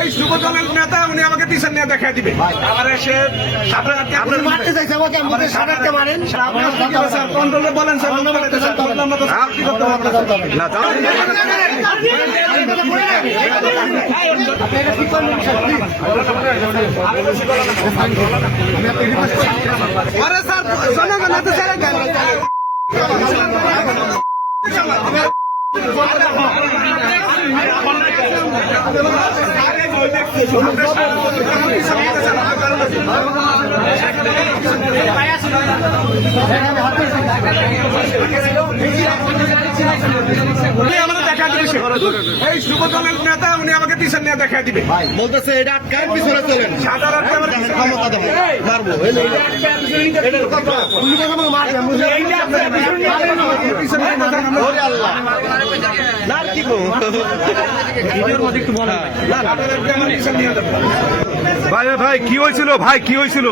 এই যুব দলের নেতা উনি আমাকে পিছন নিয়ে দেখা দিবে। আমার এসে আপনার মারতে চাইছে আমাকে আমি সারাতে মারেন। কন্ট্রোলে বলেন স্যার করতে না আরে স্যার জনগণ আমাকে দেখা দিবে এই যুব দলের নেতা উনি আমাকে পিছন নিয়ে দেখা দিবে। বলতেছে এটা পিছনে চলেন সাধারণ যাবে। ভাই ভাই কি হয়েছিল? ভাই কি হয়েছিল?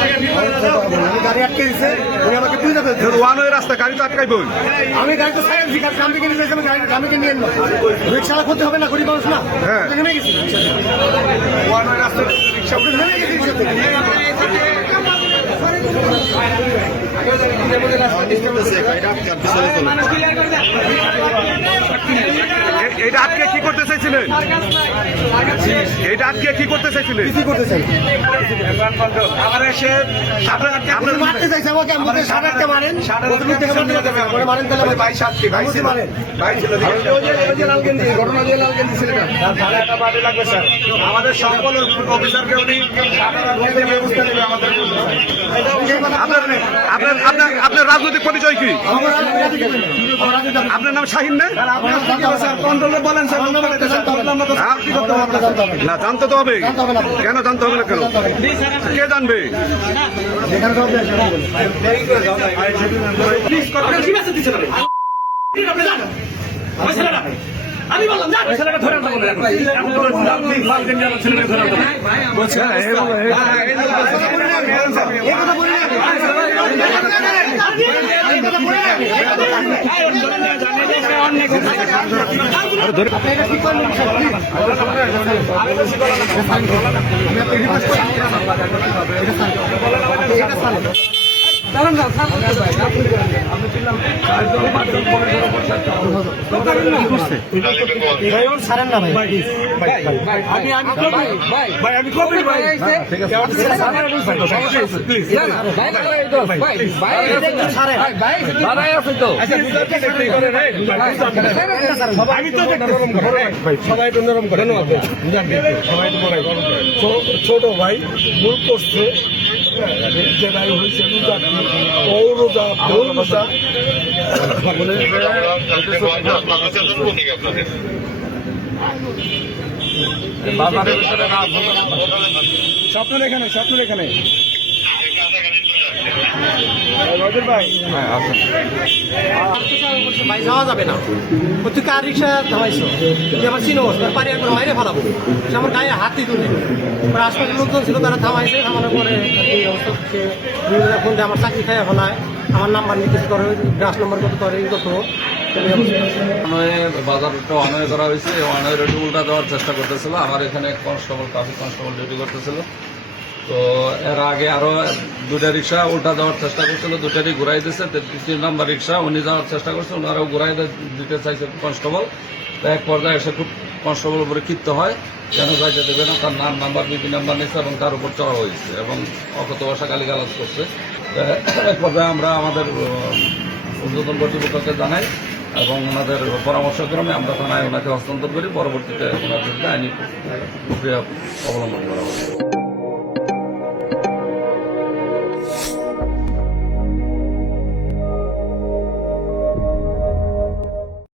গাড়ি আটকে দিছে উনি আমাকে তুই যাবে ওয়ান ওয়ে রাস্তা গাড়ি তো আটকাইব আমি গাড়ি তো সাইড দিকে সামনে কিনে দিয়েছি আমি গাড়ি সামনে কিনে রিক্সা করতে হবে না গরিব মানুষ না। হ্যাঁ। নেমে গেছি। ওয়ান ওয়ে রাস্তায় রিক্সা নেমে গেছি। এটা আটকে কি করতে চাইছিলেন? এটা আটকে কি করতে চাইছিলেন? কি করতে চাই মারতে চাইছে আমাকে আমি বলছি সারাতে মারেন কতটুকু থেকে মারতে যাবে আমাকে। মারেন তাহলে। ভাই সাতটি ভাই মারেন। ভাই ছিল ঘটনা দিয়ে লাল কেন্দ্র ছিল একটা বাড়ি লাগবে স্যার। আমাদের সকল অফিসারকে উনি ব্যবস্থা নেবে আমাদের আপনার আপনার আপনার আপনার রাজনৈতিক পরিচয় কি? আপনার নাম শাহিন না? বলেন না না জানতে তো হবে। কেন জানতে হবে না কেন? কে জানবে? সব আমি বললাম যা ছেলেকে ধরে আনতে বলে এখন বলে প্লিজ মাল কেন আমার ছেলেকে ধরে আনতে বলছে এই কথা বলি না। এই কথা বলি না। আপনি এটা ঠিক করলেন, স্যার, প্লিজ। আমি তো সবাই নরম করে। ছোট ভাই ভুল করছে। ভাই হয়েছে রোজা ও রোজা ভুল রোজা। স্বপ্নের এখানে স্বপ্নের এখানে। রজত ভাই। ভাই যাওয়া যাবে না। ও তুই কার রিক্সা থামাইছো? তুই আমার চিনো তোর পারি একবার মাইরে ফেলাবো সে আমার গায়ে হাতই তুলে ওর আশপাশের লোকজন ছিল তারা থামাইছে থামানোর পরে এই অবস্থা ফোন দিয়ে আমার চাকরি খাইয়া ফেলায়। আমার নাম্বার নির্দেশ করে গ্রাস নাম্বার কত করে কত এই অবস্থা। অনয়ে বাজারটা অনয় করা হয়েছে অনয়ের উল্টা দেওয়ার চেষ্টা করতেছিল। আমার এখানে কনস্টেবল ট্রাফিক কনস্টেবল ডিউটি করতেছিল। তো এর আগে আরও দুটা রিক্সা উল্টা দেওয়ার চেষ্টা করছিল দুটারই ঘুরাই দিচ্ছে তো তিন নম্বর রিক্সা, উনি যাওয়ার চেষ্টা করছে ওনারাও ঘুরাই দিতে চাইছে কনস্টেবল। এক পর্যায়ে এসে খুব কনস্টেবল উপরে ক্ষিপ্ত হয়, কেন যাইতে দেবে না, তার নাম, নাম্বার বিপি নাম্বার নিচ্ছে এবং তার উপর চড়া হয়েছে এবং অকত ভাষা গালিগালাজ করছে। এক পর্যায়ে আমরা আমাদের ঊর্ধ্বতন কর্তৃপক্ষকে জানাই এবং ওনাদের পরামর্শক্রমে আমরা থানায় ওনাকে হস্তান্তর করি, পরবর্তীতে ওনার বিরুদ্ধে আইনি প্রক্রিয়া অবলম্বন করা হবে।